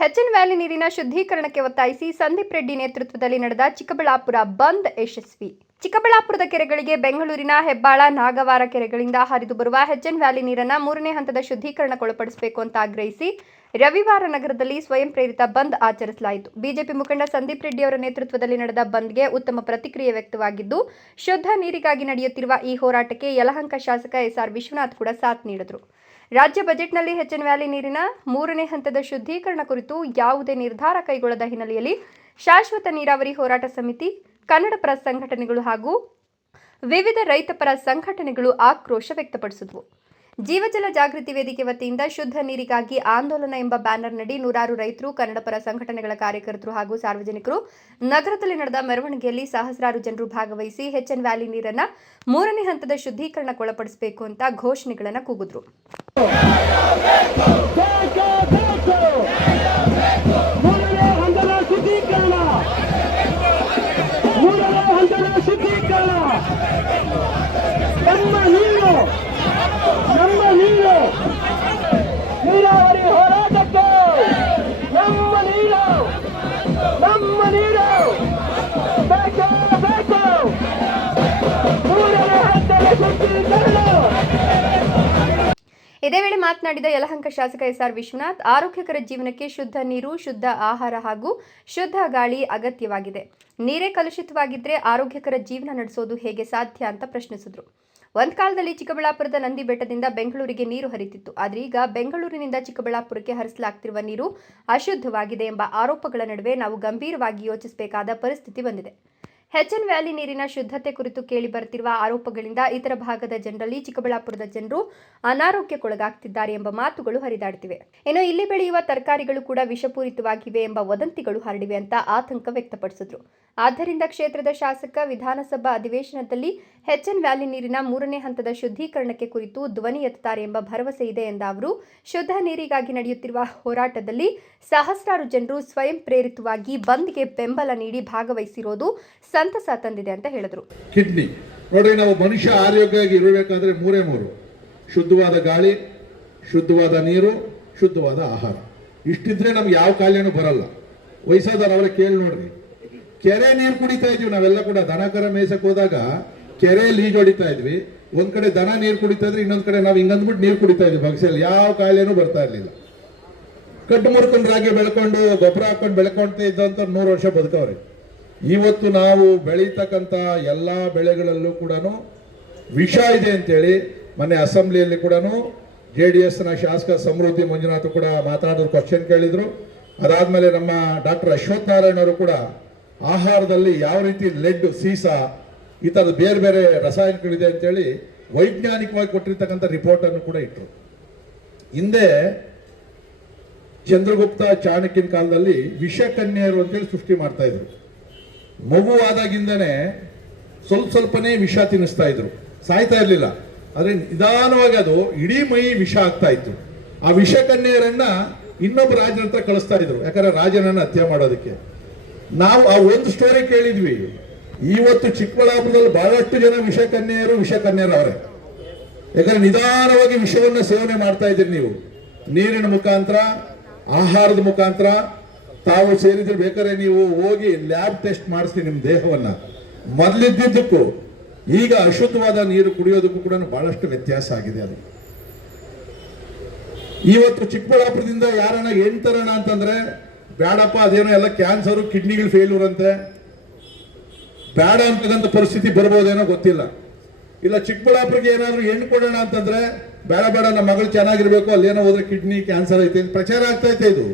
HN valley ನೀರಿನ ಶುದ್ಧೀಕರಣಕ್ಕೆ ಒತ್ತಾಯಿಸಿ ಸಂದೀಪ್ ರೆಡ್ಡಿ ನೇತೃತ್ವದಲ್ಲಿ ನಡೆದ ಚಿಕ್ಕಬಳ್ಳಾಪುರ ಬಂದ್ ಯಶಸ್ವಿ. ಚಿಕ್ಕಬಳ್ಳಾಪುರದ ಕೆರೆಗಳಿಗೆ ಬೆಂಗಳೂರಿನ ಹೆಬ್ಬಾಳ, ನಾಗವಾರ ಕೆರೆಗಳಿಂದ ಹರಿದು ಬರುವ ಹೆಚ್ಎನ್ ವ್ಯಾಲಿ ನೀರನ್ನು 3ನೇ ಹಂತದ ಶುದ್ಧೀಕರಣಕ್ಕೊಳಪಡಿಸಬೇಕು ಅಂತ ಆಗ್ರಹಿಸಿ ರವಿವಾರ ನಗರದಲ್ಲಿ ಸ್ವಯಂ ಪ್ರೇರಿತ ಬಂದ್ ಆಚರಿಸಲಾಯಿತು. ಬಿಜೆಪಿ ಮುಖಂಡ ಸಂದೀಪ್ ರೆಡ್ಡಿ ಅವರ ನೇತೃತ್ವದಲ್ಲಿ ನಡೆದ ಬಂದ್ಗೆ ಉತ್ತಮ ಪ್ರತಿಕ್ರಿಯೆ ವ್ಯಕ್ತವಾಗಿದ್ದು, ಶುದ್ಧ ನೀರಿಗಾಗಿ ನಡೆಯುತ್ತಿರುವ ಈ ಹೋರಾಟಕ್ಕೆ ಯಲಹಂಕ ಶಾಸಕ ಎಸ್.ಆರ್. ವಿಶ್ವನಾಥ್ ಕೂಡ ಸಾಥ್ ನೀಡಿದರು. ರಾಜ್ಯ ಬಜೆಟ್ನಲ್ಲಿ ಹೆಚ್ಎನ್ ವ್ಯಾಲಿ ನೀರಿನ 3ನೇ ಹಂತದ ಶುದ್ಧೀಕರಣ ಕುರಿತು ಯಾವುದೇ ನಿರ್ಧಾರ ಕೈಗೊಳ್ಳದ ಹಿನ್ನೆಲೆಯಲ್ಲಿ ಶಾಶ್ವತ ನೀರಾವರಿ ಹೋರಾಟ ಸಮಿತಿ, ಕನ್ನಡಪರ ಸಂಘಟನೆಗಳು ಹಾಗೂ ವಿವಿಧ ರೈತಪರ ಸಂಘಟನೆಗಳು ಆಕ್ರೋಶ ವ್ಯಕ್ತಪಡಿಸಿದವು. ಜೀವಜಲ ಜಾಗೃತಿ ವೇದಿಕೆ ವತಿಯಿಂದ ಶುದ್ಧ ನೀರಿಗಾಗಿ ಆಂದೋಲನ ಎಂಬ ಬ್ಯಾನರ್ನಡಿ ನೂರಾರು ರೈತರು, ಕನ್ನಡಪರ ಸಂಘಟನೆಗಳ ಕಾರ್ಯಕರ್ತರು ಹಾಗೂ ಸಾರ್ವಜನಿಕರು ನಗರದಲ್ಲಿ ನಡೆದ ಮೆರವಣಿಗೆಯಲ್ಲಿ ಸಹಸ್ರಾರು ಜನರು ಭಾಗವಹಿಸಿ ಹೆಚ್ಎನ್ ವ್ಯಾಲಿ ನೀರನ್ನು 3ನೇ ಹಂತದ ಶುದ್ಧೀಕರಣಕ್ಕೊಳಪಡಿಸಬೇಕು ಅಂತ ಘೋಷಣೆಗಳನ್ನು ಕೂಗಿದ್ರು. ನಮ್ಮ ನೀರು ನೀರಾವರಿ ಹೋರಾಟಕ್ಕೆ ನಮ್ಮ ನೀರು ಬೇಕು ಬೇಕು. 3ನೇ ಹಂತದ ಶುದ್ಧೀಕರಣ. ಇದೇ ವೇಳೆ ಮಾತನಾಡಿದ ಯಲಹಂಕ ಶಾಸಕ ಎಸ್.ಆರ್. ವಿಶ್ವನಾಥ್, ಆರೋಗ್ಯಕರ ಜೀವನಕ್ಕೆ ಶುದ್ಧ ನೀರು, ಶುದ್ಧ ಆಹಾರ ಹಾಗೂ ಶುದ್ಧ ಗಾಳಿ ಅಗತ್ಯವಾಗಿದೆ. ನೀರೇ ಕಲುಷಿತವಾಗಿದ್ದರೆ ಆರೋಗ್ಯಕರ ಜೀವನ ನಡೆಸೋದು ಹೇಗೆ ಸಾಧ್ಯ ಅಂತ ಪ್ರಶ್ನಿಸಿದರು. ಒಂದು ಕಾಲದಲ್ಲಿ ಚಿಕ್ಕಬಳ್ಳಾಪುರದ ನಂದಿ ಬೆಟ್ಟದಿಂದ ಬೆಂಗಳೂರಿಗೆ ನೀರು ಹರಿತಿತ್ತು. ಆದರೆ ಈಗ ಬೆಂಗಳೂರಿನಿಂದ ಚಿಕ್ಕಬಳ್ಳಾಪುರಕ್ಕೆ ಹರಿಸಲಾಗ್ತಿರುವ ನೀರು ಅಶುದ್ಧವಾಗಿದೆ ಎಂಬ ಆರೋಪಗಳ ನಡುವೆ ನಾವು ಗಂಭೀರವಾಗಿ ಯೋಚಿಸಬೇಕಾದ ಪರಿಸ್ಥಿತಿ ಬಂದಿದೆ. ಹೆಚ್ಎನ್ ವ್ಯಾಲಿ ನೀರಿನ ಶುದ್ಧತೆ ಕುರಿತು ಕೇಳಿ ಬರುತ್ತಿರುವ ಆರೋಪಗಳಿಂದ ಇತರ ಭಾಗದ ಜನರಲ್ಲಿ ಚಿಕ್ಕಬಳ್ಳಾಪುರದ ಜನರು ಅನಾರೋಗ್ಯಕ್ಕೊಳಗಾಗ್ತಿದ್ದಾರೆ ಎಂಬ ಮಾತುಗಳು ಹರಿದಾಡುತ್ತಿವೆ. ಇನ್ನು ಇಲ್ಲಿ ಬೆಳೆಯುವ ತರಕಾರಿಗಳು ಕೂಡ ವಿಷಪೂರಿತವಾಗಿವೆ ಎಂಬ ವದಂತಿಗಳು ಹರಡಿವೆ ಅಂತ ಆತಂಕ ವ್ಯಕ್ತಪಡಿಸಿದರು. ಆದ್ದರಿಂದ ಕ್ಷೇತ್ರದ ಶಾಸಕ ವಿಧಾನಸಭಾ ಅಧಿವೇಶನದಲ್ಲಿ ಹೆಚ್ಎನ್ ವ್ಯಾಲಿ ನೀರಿನ 3ನೇ ಹಂತದ ಶುದ್ಧೀಕರಣಕ್ಕೆ ಕುರಿತು ಧ್ವನಿ ಎತ್ತುತ್ತಾರೆ ಎಂಬ ಭರವಸೆ ಇದೆ ಎಂದ ಅವರು, ಶುದ್ಧ ನೀರಿಗಾಗಿ ನಡೆಯುತ್ತಿರುವ ಹೋರಾಟದಲ್ಲಿ ಸಹಸ್ರಾರು ಜನರು ಸ್ವಯಂ ಪ್ರೇರಿತವಾಗಿ ಬಂದ್ಗೆ ಬೆಂಬಲ ನೀಡಿ ಭಾಗವಹಿಸಿರೋದು ಸಂತಸ ತಂದಿದೆ ಅಂತ ಹೇಳಿದರು. ಕಿಡ್ನಿ ನೋಡ್ರಿ, ನಾವು ಮನುಷ್ಯ ಆರೋಗ್ಯವಾಗಿ ಇರಬೇಕಾದ್ರೆ 3 ಶುದ್ಧವಾದ ಗಾಳಿ, ಶುದ್ಧವಾದ ನೀರು, ಶುದ್ಧವಾದ ಆಹಾರ. ಇಷ್ಟಿದ್ರೆ ನಮ್ಗೆ ಯಾವ ಕಾಯಿಲೆನೂ ಬರಲ್ಲ. ವಯಸ್ಸಾದವ್ರ ಕೇಳಿ ನೋಡ್ರಿ, ಕೆರೆ ನೀರು ಕುಡಿತಾ ಇದ್ವಿ ನಾವೆಲ್ಲ ಕೂಡ. ದನ ಕರ ಮೇಯ್ಸಕ್ ಹೋದಾಗ ಕೆರೆಯಲ್ಲಿ ಈಜು ಹೊಡಿತಾ ಇದ್ವಿ. ಒಂದ್ ಕಡೆ ದನ ನೀರು ಕುಡಿತಾ ಇದ್ರೆ, ಇನ್ನೊಂದ್ ಕಡೆ ನಾವು ಹಿಂಗಂದ್ಬಿಟ್ಟು ನೀರು ಕುಡಿತಾ ಇದ್ವಿ. ಬಗ್ಸಲ್ಲಿ ಯಾವ ಕಾಯಿಲೆನೂ ಬರ್ತಾ ಇರ್ಲಿಲ್ಲ. ಕಟ್ಟು ಮುರ್ಕೊಂಡು ರಾಗಿ ಬೆಳ್ಕೊಂಡು ಗೊಬ್ಬರ ಹಾಕೊಂಡು ಬೆಳ್ಕೊಂತ ಇದ್ದಂತ 100 ವರ್ಷ ಬದುಕವ್ರೆ. ಇವತ್ತು ನಾವು ಬೆಳೀತಕ್ಕಂಥ ಎಲ್ಲ ಬೆಳೆಗಳಲ್ಲೂ ಕೂಡ ವಿಷ ಇದೆ ಅಂತೇಳಿ ಮೊನ್ನೆ ಅಸೆಂಬ್ಲಿಯಲ್ಲಿ ಕೂಡ JDSನ ಶಾಸಕ ಸಮೃದ್ಧಿ ಮಂಜುನಾಥ್ ಕೂಡ ಮಾತಾಡಿದ್ರು, ಕ್ವಶನ್ ಕೇಳಿದ್ರು. ಅದಾದ್ಮೇಲೆ ನಮ್ಮ ಡಾಕ್ಟರ್ ಅಶ್ವಥ್ ನಾರಾಯಣ ಅವರು ಕೂಡ ಆಹಾರದಲ್ಲಿ ಯಾವ ರೀತಿ ಲೆಡ್, ಸೀಸ, ಈ ಥರದ ಬೇರೆ ಬೇರೆ ರಾಸಾಯನಿಕಗಳಿದೆ ಅಂತೇಳಿ ವೈಜ್ಞಾನಿಕವಾಗಿ ಕೊಟ್ಟಿರ್ತಕ್ಕಂಥ ರಿಪೋರ್ಟ್ ಅನ್ನು ಕೂಡ ಇಟ್ಟರು. ಹಿಂದೆ ಚಂದ್ರಗುಪ್ತ ಚಾಣಕ್ಯನ ಕಾಲದಲ್ಲಿ ವಿಷಕನ್ಯರು ಅಂತೇಳಿ ಸೃಷ್ಟಿ ಮಾಡ್ತಾ ಇದ್ರು. ಮಗುವಾದಾಗಿಂದನೇ ಸ್ವಲ್ಪನೇ ವಿಷ ತಿನ್ನಿಸ್ತಾ ಇದ್ರು, ಸಾಯ್ತಾ ಇರಲಿಲ್ಲ. ಆದ್ರೆ ನಿಧಾನವಾಗಿ ಅದು ಇಡೀ ಮೈ ವಿಷ ಆಗ್ತಾ ಇತ್ತು. ಆ ವಿಷಕನ್ಯರನ್ನ ಇನ್ನೊಬ್ಬ ರಾಜನ ಹತ್ರ ಕಳಿಸ್ತಾ ಇದ್ರು, ಯಾಕಂದ್ರೆ ರಾಜನನ್ನ ಹತ್ಯೆ ಮಾಡೋದಕ್ಕೆ. ನಾವು ಆ ಒಂದು ಸ್ಟೋರಿ ಕೇಳಿದ್ವಿ. ಇವತ್ತು ಚಿಕ್ಕಬಳ್ಳಾಪುರದಲ್ಲಿ ಬಹಳಷ್ಟು ಜನ ವಿಷಕನ್ಯರು ಅವರೇ. ಯಾಕಂದ್ರೆ ನಿಧಾನವಾಗಿ ವಿಷವನ್ನ ಸೇವನೆ ಮಾಡ್ತಾ ಇದ್ದೀರಿ ನೀವು. ನೀರಿನ ಮುಖಾಂತರ, ಆಹಾರದ ಮುಖಾಂತರ. ತಾವು ಸೇರಿದ್ರೆ ಬೇಕಾದ್ರೆ ನೀವು ಹೋಗಿ ಲ್ಯಾಬ್ ಟೆಸ್ಟ್ ಮಾಡಿಸ್ತೀವಿ ನಿಮ್ಮ ದೇಹವನ್ನ. ಮೊದಲಿದ್ದಕ್ಕೂ ಈಗ ಅಶುದ್ಧವಾದ ನೀರು ಕುಡಿಯೋದಕ್ಕೂ ಕೂಡ ಬಹಳಷ್ಟು ವ್ಯತ್ಯಾಸ ಆಗಿದೆ. ಅದು ಇವತ್ತು ಚಿಕ್ಕಬಳ್ಳಾಪುರದಿಂದ ಯಾರನ್ನ ತರೋಣ ಅಂತಂದ್ರೆ ಬೇಡಪ್ಪ, ಅದೇನೋ ಎಲ್ಲ ಕ್ಯಾನ್ಸರು, ಕಿಡ್ನಿಗಳು ಫೇಲ್ಯೂರ್ ಅಂತೆ, ಬೇಡ ಅಂತಕ್ಕಂಥ ಪರಿಸ್ಥಿತಿ ಬರ್ಬೋದೇನೋ ಗೊತ್ತಿಲ್ಲ. ಇಲ್ಲ ಚಿಕ್ಕಬಳ್ಳಾಪುರಕ್ಕೆ ಏನಾದ್ರು ಹೆಣ್ಣು ಕೊಡೋಣ ಅಂತಂದ್ರೆ ಬೇಡ ನಮ್ಮ ಮಗಳು ಚೆನ್ನಾಗಿರ್ಬೇಕು, ಅಲ್ಲೇನೋ ಹೋದ್ರೆ ಕಿಡ್ನಿ ಕ್ಯಾನ್ಸರ್ ಐತೆ ಪ್ರಚಾರ ಆಗ್ತಾ ಐತೆ. ಇದು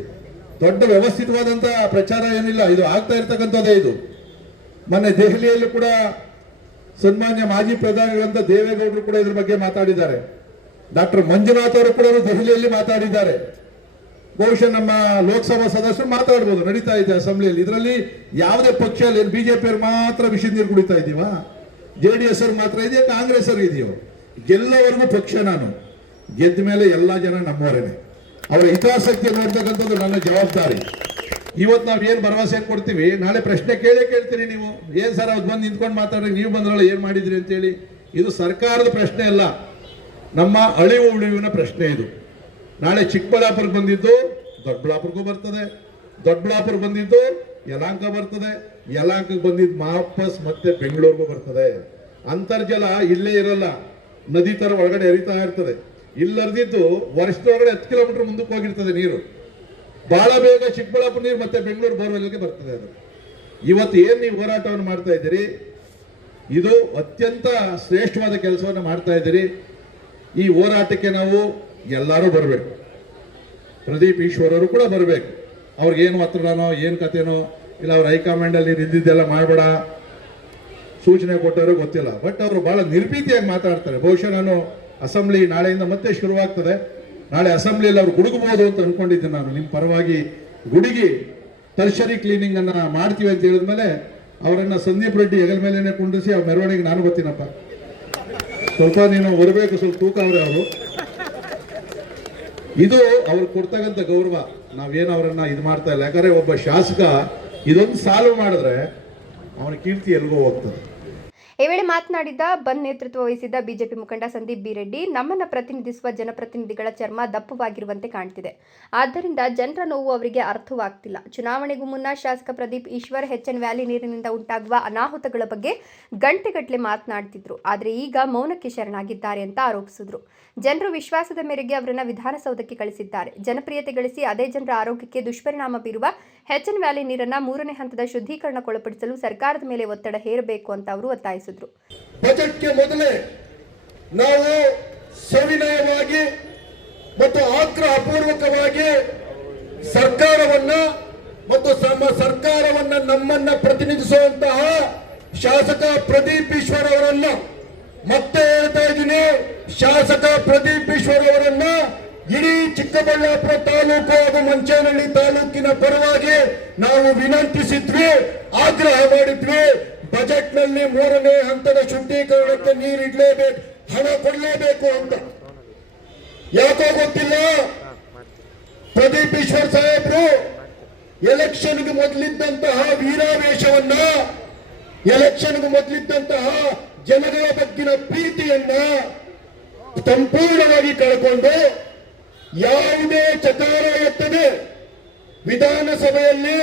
ದೊಡ್ಡ ವ್ಯವಸ್ಥಿತವಾದಂತ ಪ್ರಚಾರ ಏನಿಲ್ಲ, ಇದು ಆಗ್ತಾ ಇರ್ತಕ್ಕಂಥದ್ದೇ. ಇದು ಮೊನ್ನೆ ದೆಹಲಿಯಲ್ಲಿ ಕೂಡ ಸನ್ಮಾನ್ಯ ಮಾಜಿ ಪ್ರಧಾನಿಗಳಂತ ದೇವೇಗೌಡರು ಕೂಡ ಇದ್ರ ಬಗ್ಗೆ ಮಾತಾಡಿದ್ದಾರೆ. ಡಾಕ್ಟರ್ ಮಂಜುನಾಥ್ ಅವರು ಕೂಡ ದೆಹಲಿಯಲ್ಲಿ ಮಾತಾಡಿದ್ದಾರೆ. ಬಹುಶಃ ನಮ್ಮ ಲೋಕಸಭಾ ಸದಸ್ಯರು ಮಾತಾಡ್ಬೋದು, ನಡೀತಾ ಇದೆ ಅಸೆಂಬ್ಲಿಯಲ್ಲಿ. ಇದರಲ್ಲಿ ಯಾವುದೇ ಪಕ್ಷ ಬಿಜೆಪಿ ಅವ್ರು ಮಾತ್ರ ವಿಷದ ನೀರು ಕುಡಿತಾ ಇದೀವಾ, JDS ಅವ್ರು ಮಾತ್ರ ಇದೆಯಾ, ಕಾಂಗ್ರೆಸ್ ಅವ್ರು ಇದೆಯೋ? ಗೆಲ್ಲವರೆಗೂ ಪಕ್ಷ ನಾನು, ಗೆದ್ದ ಮೇಲೆ ಎಲ್ಲ ಜನ ನಮ್ಮವರೇನೆ. ಅವರ ಹಿತಾಸಕ್ತಿ ನೋಡ್ತಕ್ಕಂಥದ್ದು ನನ್ನ ಜವಾಬ್ದಾರಿ. ಇವತ್ತು ನಾವು ಏನು ಭರವಸೆ ಕೊಡ್ತೀವಿ, ನಾಳೆ ಪ್ರಶ್ನೆ ಕೇಳ್ತೀರಿ ನೀವು. ಏನ್ ಸರ್ ಅವ್ರು ಬಂದು ನಿಂತ್ಕೊಂಡು ಮಾತಾಡ್ರಿ, ನೀವು ಬಂದ್ರಲ್ಲ ಏನ್ ಮಾಡಿದ್ರಿ ಅಂತೇಳಿ. ಇದು ಸರ್ಕಾರದ ಪ್ರಶ್ನೆ ಅಲ್ಲ, ನಮ್ಮ ಅಳಿವು ಉಳಿವಿನ ಪ್ರಶ್ನೆ ಇದು. ನಾಳೆ ಚಿಕ್ಕಬಳ್ಳಾಪುರಕ್ಕೆ ಬಂದಿದ್ದು ದೊಡ್ಡಬಳ್ಳಾಪುರಕ್ಕೂ ಬರ್ತದೆ, ದೊಡ್ಡಬಳ್ಳಾಪುರ ಬಂದಿದ್ದು ಯಲಹಂಕ ಬರ್ತದೆ, ಯಲಹಂಕಕ್ಕೆ ಬಂದಿದ್ದು ವಾಪಸ್ ಮತ್ತೆ ಬೆಂಗಳೂರಿಗೂ ಬರ್ತದೆ. ಅಂತರ್ಜಲ ಇಲ್ಲೇ ಇರಲ್ಲ, ನದಿ ತರ ಒಳಗಡೆ ಹರಿತಾ ಇರ್ತದೆ. ಇಲ್ಲಿ ಹರಿದಿದ್ದು ವರ್ಷದೊಳಗಡೆ 10 ಕಿಲೋಮೀಟರ್ ಮುಂದಕ್ಕೆ ಹೋಗಿರ್ತದೆ ನೀರು. ಬಹಳ ಬೇಗ ಚಿಕ್ಕಬಳ್ಳಾಪುರ ನೀರು ಮತ್ತೆ ಬೆಂಗಳೂರು ಬೋರ್ವೆಲ್ಗೆ ಬರ್ತದೆ. ಅದು ಇವತ್ತು ಏನ್ ನೀವು ಹೋರಾಟವನ್ನು ಮಾಡ್ತಾ ಇದ್ದೀರಿ, ಇದು ಅತ್ಯಂತ ಶ್ರೇಷ್ಠವಾದ ಕೆಲಸವನ್ನು ಮಾಡ್ತಾ ಇದ್ದೀರಿ. ಈ ಹೋರಾಟಕ್ಕೆ ನಾವು ಎಲ್ಲರೂ ಬರಬೇಕು. ಪ್ರದೀಪ್ ಈಶ್ವರ್ ಅವರು ಕೂಡ ಬರಬೇಕು. ಅವ್ರಿಗೇನು ಒತ್ತಡನೋ ಏನು ಕಥೆನೋ ಇಲ್ಲ, ಅವ್ರ ಹೈಕಮಾಂಡಲ್ಲಿ ಇದ್ದಿದ್ದೆಲ್ಲ ಮಾಡಬೇಡ ಸೂಚನೆ ಕೊಟ್ಟವರು ಗೊತ್ತಿಲ್ಲ. ಬಟ್ ಅವರು ಬಹಳ ನಿರ್ಭೀತಿಯಾಗಿ ಮಾತಾಡ್ತಾರೆ. ಬಹುಶಃ ನಾನು ಅಸೆಂಬ್ಲಿ ನಾಳೆಯಿಂದ ಮತ್ತೆ ಶುರುವಾಗ್ತದೆ, ನಾಳೆ ಅಸೆಂಬ್ಲಿಯಲ್ಲಿ ಅವ್ರು ಗುಡುಗಬಹುದು ಅಂತ ಅನ್ಕೊಂಡಿದ್ದೆ. ನಾನು ನಿಮ್ಮ ಪರವಾಗಿ ಗುಡುಗಿ ಟರ್ಷರಿ ಕ್ಲೀನಿಂಗ್ ಅನ್ನ ಮಾಡ್ತೀವಿ ಅಂತ ಹೇಳಿದ್ಮೇಲೆ ಅವರನ್ನ ಸಂದೀಪ್ ರೆಡ್ಡಿ ಹೆಗಲ ಮೇಲೇನೆ ಕುಂಡಿಸಿ ಅವ್ರ ಮೆರವಣಿಗೆ ನಾನು ಗೊತ್ತೀನಪ್ಪ, ಸ್ವಲ್ಪ ನೀನು ಬರಬೇಕು, ಸ್ವಲ್ಪ ತೂಕ ಅವ್ರೆ ಅವರು. ಇದು ಅವ್ರಿಗೆ ಕೊಡ್ತಕ್ಕಂಥ ಗೌರವ. ನಾವೇನು ಅವರನ್ನ ಇದು ಮಾಡ್ತಾ ಇಲ್ಲ. ಯಾಕಂದ್ರೆ ಒಬ್ಬ ಶಾಸಕ ಇದೊಂದು ಸಾಲ್ವ್ ಮಾಡಿದ್ರೆ ಅವನ ಕೀರ್ತಿ ಎಲ್ಗೋ ಹೋಗ್ತದೆ. ಈ ವೇಳೆ ಮಾತನಾಡಿದ ಬಂದ್ ನೇತೃತ್ವ ವಹಿಸಿದ್ದ ಬಿಜೆಪಿ ಮುಖಂಡ ಸಂದೀಪ್ ಬಿ ರೆಡ್ಡಿ, ನಮ್ಮನ್ನು ಪ್ರತಿನಿಧಿಸುವ ಜನಪ್ರತಿನಿಧಿಗಳ ಚರ್ಮ ದಪ್ಪವಾಗಿರುವಂತೆ ಕಾಣ್ತಿದೆ. ಆದ್ದರಿಂದ ಜನರ ನೋವು ಅವರಿಗೆ ಅರ್ಥವಾಗ್ತಿಲ್ಲ. ಚುನಾವಣೆಗೂ ಮುನ್ನ ಶಾಸಕ ಪ್ರದೀಪ್ ಈಶ್ವರ್ HN ವ್ಯಾಲಿ ನೀರಿನಿಂದ ಉಂಟಾಗುವ ಅನಾಹುತಗಳ ಬಗ್ಗೆ ಗಂಟೆಗಟ್ಟಲೆ ಮಾತನಾಡ್ತಿದ್ರು. ಆದರೆ ಈಗ ಮೌನಕ್ಕೆ ಶರಣಾಗಿದ್ದಾರೆ ಅಂತ ಆರೋಪಿಸಿದ್ರು. ಜನರು ವಿಶ್ವಾಸದ ಮೇರೆಗೆ ಅವರನ್ನು ವಿಧಾನಸೌಧಕ್ಕೆ ಕಳಿಸಿದ್ದಾರೆ. ಜನಪ್ರಿಯತೆ ಗಳಿಸಿ ಅದೇ ಜನರ ಆರೋಗ್ಯಕ್ಕೆ ದುಷ್ಪರಿಣಾಮ ಬೀರುವ HN ವ್ಯಾಲಿ ನೀರನ್ನು 3ನೇ ಹಂತದ ಶುದ್ಧೀಕರಣಕ್ಕೊಳಪಡಿಸಲು ಸರ್ಕಾರದ ಮೇಲೆ ಒತ್ತಡ ಹೇರಬೇಕು ಅಂತ ಅವರು ಒತ್ತಾಯಿಸಿದರು. ಬಜೆಟ್ಗೆ ಮೊದಲೇ ನಾವು ಸವಿನಯವಾಗಿ ಮತ್ತು ಆಗ್ರಹಪೂರ್ವಕವಾಗಿ ಸರ್ಕಾರವನ್ನ ಮತ್ತು ಸರ್ಕಾರವನ್ನ ನಮ್ಮನ್ನ ಪ್ರತಿನಿಧಿಸುವಂತಹ ಶಾಸಕ ಪ್ರದೀಪ್ ಈಶ್ವರ್ ಅವರನ್ನ ಮತ್ತೆ ಹೇಳ್ತಾ ಇದ್ದೀನಿ, ಶಾಸಕ ಪ್ರದೀಪ್ ಈಶ್ವರ್ ಅವರನ್ನ ಇಡೀ ಚಿಕ್ಕಬಳ್ಳಾಪುರ ತಾಲೂಕು ಹಾಗೂ ಮಂಚೇನಹಳ್ಳಿ ತಾಲೂಕಿನ ಪರವಾಗಿ ನಾವು ವಿನಂತಿಸಿದ್ವಿ, ಆಗ್ರಹ ಮಾಡಿದ್ವಿ. ಬಜೆಟ್ ನಲ್ಲಿ 3ನೇ ಹಂತದ ಶುದ್ಧೀಕರಣಕ್ಕೆ ನೀರು ಇಡಲೇಬೇಕು, ಹಣ ಕೊಡಲೇಬೇಕು ಅಂತ. ಯಾಕೋ ಗೊತ್ತಿಲ್ಲ, ಪ್ರದೀಪ್ ಈಶ್ವರ್ ಸಾಹೇಬ್ರು ಎಲೆಕ್ಷನ್ಗೆ ಮೊದಲಿದ್ದಂತಹ ವೀರಾವೇಶವನ್ನ, ಎಲೆಕ್ಷನ್ಗೆ ಮೊದಲಿದ್ದಂತಹ ಜನಗಳ ಬಗ್ಗಿನ ಪ್ರೀತಿಯನ್ನ ಸಂಪೂರ್ಣವಾಗಿ ಕಳ್ಕೊಂಡು ಯಾವುದೇ ಚಕಾರ ಎತ್ತದೆ ವಿಧಾನಸಭೆಯಲ್ಲಿ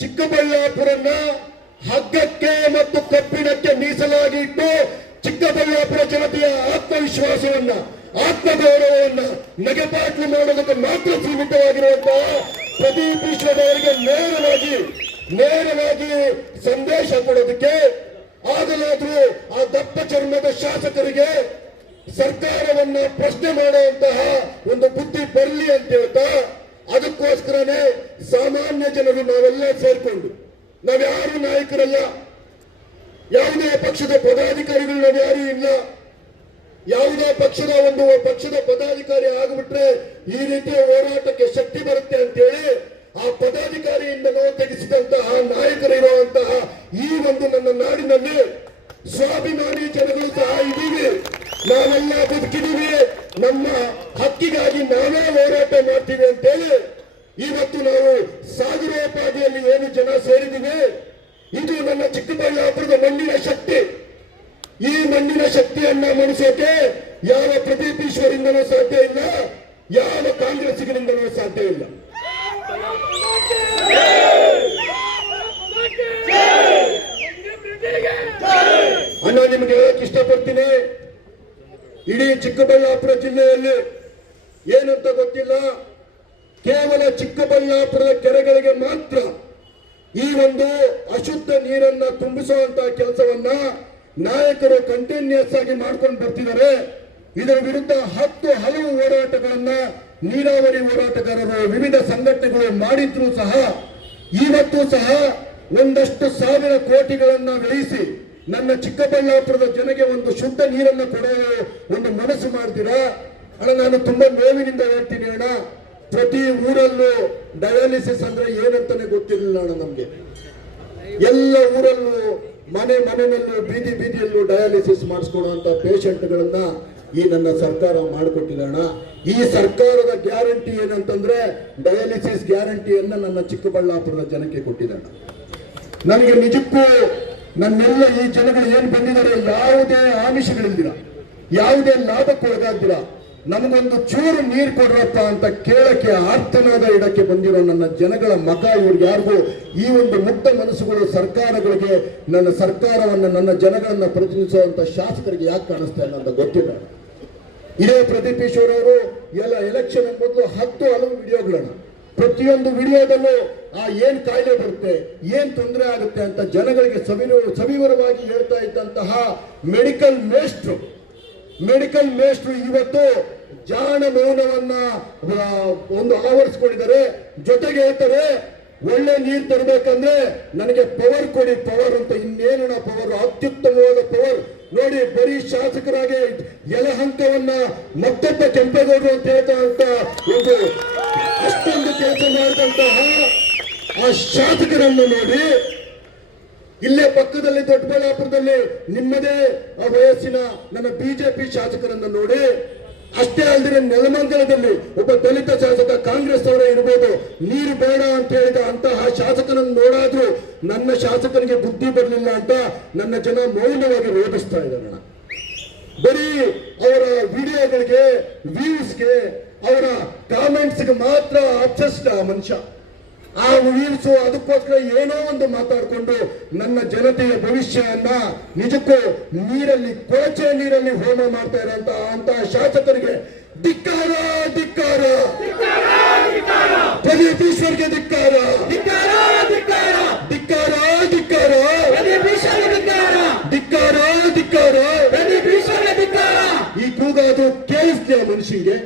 ಚಿಕ್ಕಬಳ್ಳಾಪುರನ್ನ ಹಗ್ಗಕ್ಕೆ ಮತ್ತು ಕಬ್ಬಿಣಕ್ಕೆ ಮೀಸಲಾಗಿ ಇಟ್ಟು ಚಿಕ್ಕಬಳ್ಳಾಪುರ ಜನತೆಯ ಆತ್ಮವಿಶ್ವಾಸವನ್ನ, ಆತ್ಮಗೌರವವನ್ನ ನಗೆಪಾಟ್ಲು ಮಾಡೋದಕ್ಕೆ ಮಾತ್ರ ಸೀಮಿತವಾಗಿರುವಂತಹ ಪ್ರದೀಪ್ ಈಶ್ವರ್ ಅವರಿಗೆ ನೇರವಾಗಿ ಸಂದೇಶ ಕೊಡೋದಕ್ಕೆ ಆಗಲಾದ್ರೂ ಆ ದಪ್ಪ ಚರ್ಮದ ಶಾಸಕರಿಗೆ ಸರ್ಕಾರವನ್ನ ಪ್ರಶ್ನೆ ಮಾಡುವಂತಹ ಒಂದು ಬುದ್ಧಿ ಬರಲಿ ಅಂತ ಹೇಳ್ತಾ, ಅದಕ್ಕೋಸ್ಕರನೇ ಸಾಮಾನ್ಯ ಜನರು ನಾವೆಲ್ಲ ಸೇರ್ಕೊಂಡು, ನಾವ್ಯಾರು ನಾಯಕರಲ್ಲ, ಯಾವುದೇ ಪಕ್ಷದ ಪದಾಧಿಕಾರಿಗಳು ನಾವ್ಯಾರು ಇಲ್ಲ. ಯಾವುದೇ ಪಕ್ಷದ ಪದಾಧಿಕಾರಿ ಆಗಿಬಿಟ್ರೆ ಈ ರೀತಿಯ ಹೋರಾಟಕ್ಕೆ ಶಕ್ತಿ ಬರುತ್ತೆ ಅಂತೇಳಿ ಆ ಪದಾಧಿಕಾರಿಯಿಂದ ನಾವು ತೆಗೆಸಿದಂತಹ ನಾಯಕರಿರುವಂತಹ ಈ ಒಂದು ನನ್ನ ನಾಡಿನಲ್ಲಿ ಸ್ವಾಭಿಮಾನಿ ಜನಗಳು ಸಹ ಇದ್ದೀವಿ. ನಾವೆಲ್ಲ ಬದುಕಿದೀವಿ, ನಮ್ಮ ಹಕ್ಕಿಗಾಗಿ ನಾವೇ ಹೋರಾಟ ಮಾಡ್ತೀವಿ ಅಂತೇಳಿ ಇವತ್ತು ನಾವು ಸಾಗರೋಪಾದಿಯಲ್ಲಿ ಏನು ಜನ ಸೇರಿದ್ದೀವಿ, ಇದು ನನ್ನ ಚಿಕ್ಕಬಳ್ಳಾಪುರದ ಮಣ್ಣಿನ ಶಕ್ತಿ. ಈ ಮಣ್ಣಿನ ಶಕ್ತಿಯನ್ನ ಮಣಿಸೋಕೆ ಯಾವ ಪ್ರದೀಪ್ ಈಶ್ವರಿಂದಲೂ ಸಾಧ್ಯ ಇಲ್ಲ, ಯಾವ ಕಾಂಗ್ರೆಸ್ಸಿಗರಿಂದಲೂ ಸಾಧ್ಯ ಇಲ್ಲ. ಅಣ್ಣ, ನಿಮ್ಗೆ ಹೇಳಕ್ ಇಷ್ಟಪಡ್ತೀನಿ, ಇಡೀ ಚಿಕ್ಕಬಳ್ಳಾಪುರ ಜಿಲ್ಲೆಯಲ್ಲಿ ಏನಂತ ಗೊತ್ತಿಲ್ಲ, ಕೇವಲ ಚಿಕ್ಕಬಳ್ಳಾಪುರದ ಕೆರೆಗಳಿಗೆ ಮಾತ್ರ ಈ ಒಂದು ಅಶುದ್ಧ ನೀರನ್ನ ತುಂಬಿಸುವಂತಹ ಕೆಲಸವನ್ನ ನಾಯಕರು ಕಂಟಿನ್ಯೂಸ್ ಆಗಿ ಮಾಡ್ಕೊಂಡು ಬರ್ತಿದ್ದಾರೆ. ಇದರ ವಿರುದ್ಧ ಹಲವು ಹೋರಾಟಗಳನ್ನ ನೀರಾವರಿ ಹೋರಾಟಗಾರರು, ವಿವಿಧ ಸಂಘಟನೆಗಳು ಮಾಡಿದ್ರು ಸಹ ಇವತ್ತು ಸಹ ಒಂದಷ್ಟು ಸಾವಿರ ಕೋಟಿಗಳನ್ನ ವ್ಯಯಿಸಿ ನನ್ನ ಚಿಕ್ಕಬಳ್ಳಾಪುರದ ಜನಗೆ ಒಂದು ಶುದ್ಧ ನೀರನ್ನ ಕೊಡೋ ಒಂದು ಮನಸ್ಸು ಮಾಡ್ತೀರಾ? ಅಣ್ಣ, ನಾನು ತುಂಬಾ ನೋವಿನಿಂದ ಹೇಳ್ತೀನಿ ಅಣ್ಣ, ಪ್ರತಿ ಊರಲ್ಲೂ ಡಯಾಲಿಸಿಸ್ ಅಂದ್ರೆ ಏನಂತಾನೆ ಗೊತ್ತಿರಲಿಲ್ಲ ಅಣ್ಣ ನಮ್ಗೆ. ಎಲ್ಲ ಊರಲ್ಲೂ ಮನೆಯಲ್ಲೂ ಬೀದಿಯಲ್ಲೂ ಡಯಾಲಿಸಿಸ್ ಮಾಡಿಸ್ಕೊಡುವಂತ ಪೇಷಂಟ್ಗಳನ್ನ ಈ ನನ್ನ ಸರ್ಕಾರ ಮಾಡಿಕೊಟ್ಟಿದೆ ಅಣ್ಣ. ಈ ಸರ್ಕಾರದ ಗ್ಯಾರಂಟಿ ಏನಂತಂದ್ರೆ ಡಯಾಲಿಸಿಸ್ ಗ್ಯಾರಂಟಿಯನ್ನ ನನ್ನ ಚಿಕ್ಕಬಳ್ಳಾಪುರದ ಜನಕ್ಕೆ ಕೊಟ್ಟಿದೆ. ನನಗೆ ನಿಜಕ್ಕೂ ನನ್ನೆಲ್ಲ ಈ ಜನಗಳು ಏನ್ ಬಂದಿದ್ದಾರೆ ಯಾವುದೇ ಆಮಿಷಗಳಿಲ್ದಿರ, ಯಾವುದೇ ಲಾಭಕ್ಕೊಳಗಾಗ್ದಿರ, ನಮಗೊಂದು ಚೂರು ನೀರು ಕೊಡ್ರಪ್ಪ ಅಂತ ಕೇಳಕ್ಕೆ ಆರ್ತನಾದ ಇಡಕ್ಕೆ ಬಂದಿರೋ ನನ್ನ ಜನಗಳ ಮಗ ಇವ್ರಿಗೆ ಯಾರಿಗೂ ಈ ಒಂದು ಮುಕ್ತ ಮನಸ್ಸುಗಳು ಸರ್ಕಾರಗಳಿಗೆ ನನ್ನ ಸರ್ಕಾರವನ್ನು ನನ್ನ ಜನಗಳನ್ನ ಪ್ರತಿನಿಧಿಸುವಂತ ಶಾಸಕರಿಗೆ ಯಾಕೆ ಕಾಣಿಸ್ತಾ ಇಲ್ಲ ಅಂತ ಗೊತ್ತಿಲ್ಲ. ಇದೇ ಪ್ರದೀಪ್ ಈಶ್ವರ್ ಅವರು ಎಲ್ಲ ಎಲೆಕ್ಷನ್ ಮೊದಲು 10 ಹಲವು ವಿಡಿಯೋಗಳನ್ನ ಪ್ರತಿಯೊಂದು ವಿಡಿಯೋದಲ್ಲೂ ಏನ್ ಕಾಯಿಲೆ ಬರುತ್ತೆ, ಏನ್ ತೊಂದರೆ ಆಗುತ್ತೆ ಅಂತ ಜನಗಳಿಗೆ ಸವಿವರವಾಗಿ ಹೇಳ್ತಾ ಇದ್ದಂತಹ ಮೆಡಿಕಲ್ ಮೇಸ್ಟ್ರು ಇವತ್ತು ಜಾಣ ಮೌನವನ್ನ ಒಂದು ಆವರಿಸ್ಕೊಂಡಿದ್ದಾರೆ. ಜೊತೆಗೆ ಹೇಳ್ತಾರೆ ಒಳ್ಳೆ ನೀರು ತರಬೇಕಂದ್ರೆ ನನಗೆ ಪವರ್ ಕೊಡಿ, ಪವರ್ ಅಂತ. ಇನ್ನೇನ ಪವರ್? ಅತ್ಯುತ್ತಮವಾದ ಪವರ್ ನೋಡಿ. ಬರೀ ಶಾಸಕರಾಗಿ ಯಲಹಂಕವನ್ನ ಮತ್ತೊಬ್ಬ ಕೆಂಪೇಗೌಡರು ಅಂತ ಹೇಳ್ತಾ ಒಂದು ಅಷ್ಟೊಂದು ಕೆಲಸ ಮಾಡಿದಂತಹ ಆ ಶಾಸಕರನ್ನು ನೋಡಿ, ಇಲ್ಲೇ ಪಕ್ಕದಲ್ಲಿ ದೊಡ್ಡಬಳ್ಳಾಪುರದಲ್ಲಿ ನಿಮ್ಮದೇ ವಯಸ್ಸಿನ ನನ್ನ ಬಿಜೆಪಿ ಶಾಸಕರನ್ನು ನೋಡಿ, ಅಷ್ಟೇ ಅಲ್ಲದೆ ನೆಲಮಂಗಲದಲ್ಲಿ ಒಬ್ಬ ದಲಿತ ಶಾಸಕ ಕಾಂಗ್ರೆಸ್ ಅವರೇ ಇರ್ಬೋದು, ನೀರು ಬೇಡ ಅಂತ ಹೇಳಿದ ಅಂತಹ ಶಾಸಕನನ್ನು ನೋಡಾದ್ರೂ ನನ್ನ ಶಾಸಕನಿಗೆ ಬುದ್ಧಿ ಬರಲಿಲ್ಲ ಅಂತ ನನ್ನ ಜನ ಮೌನವಾಗಿ ರೋಧಿಸ್ತಾ ಇದ್ದಾರೆ. ಬರೀ ಅವರ ವಿಡಿಯೋಗಳಿಗೆ, ವ್ಯೂಸ್ಗೆ, ಅವರ ಕಾಮೆಂಟ್ಸ್ಗೆ ಮಾತ್ರ ಅಬ್ಸೆಸ್ಡ್ ಆ ಮನುಷ್ಯ. ಆ ವ್ಯೂಸ್ ಅದಕ್ಕೋಸ್ಕರ ಏನೋ ಒಂದು ಮಾತಾಡಿಕೊಂಡು ನನ್ನ ಜನತೆಯ ಭವಿಷ್ಯವನ್ನ ನಿಜಕ್ಕೂ ಕೊಳಚೆ ನೀರಲ್ಲಿ ಹೋಮ ಮಾಡ್ತಾ ಇರೋಂತಹ ಶಾಸಕರಿಗೆ ಧಿಕ್ಕಾರ, ಧಿಕ್ಕಾರ. ಪ್ರದೀಪ್ ಈಶ್ವರ್ಗೆ ಧಿಕ್ಕಾರ, ಧಿಕ್ಕಾರ, ಧಿಕ್ಕಾರ, ಧಿಕ್ಕಾರ, ಧಿಕ್ಕಾರ, ಧಿಕ್ಕಾರ. ಈ ಕೂಗಾದು ಕೇಳಿಸ್ತೀಯ ಮನುಷ್ಯಂಗೆ?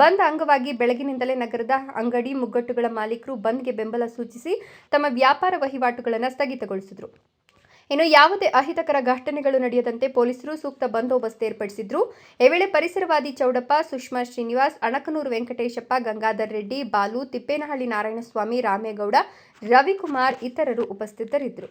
ಬಂದ್ ಅಂಗವಾಗಿ ಬೆಳಗಿನಿಂದಲೇ ನಗರದ ಅಂಗಡಿ ಮುಗ್ಗಟ್ಟುಗಳ ಮಾಲೀಕರು ಬಂದ್ಗೆ ಬೆಂಬಲ ಸೂಚಿಸಿ ತಮ್ಮ ವ್ಯಾಪಾರ ವಹಿವಾಟುಗಳನ್ನು ಸ್ಥಗಿತಗೊಳಿಸಿದರು. ಇನ್ನು ಯಾವುದೇ ಅಹಿತಕರ ಘಟನೆಗಳು ನಡೆಯದಂತೆ ಪೊಲೀಸರು ಸೂಕ್ತ ಬಂದೋಬಸ್ತ್ ಏರ್ಪಡಿಸಿದ್ರು. ಈ ವೇಳೆ ಪರಿಸರವಾದಿ ಚೌಡಪ್ಪ, ಸುಷ್ಮಾ ಶ್ರೀನಿವಾಸ್, ಅಣಕನೂರು ವೆಂಕಟೇಶಪ್ಪ, ಗಂಗಾಧರ್ ರೆಡ್ಡಿ, ಬಾಲು, ತಿಪ್ಪೇನಹಳ್ಳಿ ನಾರಾಯಣಸ್ವಾಮಿ, ರಾಮೇಗೌಡ, ರವಿಕುಮಾರ್ ಇತರರು ಉಪಸ್ಥಿತರಿದ್ದರು.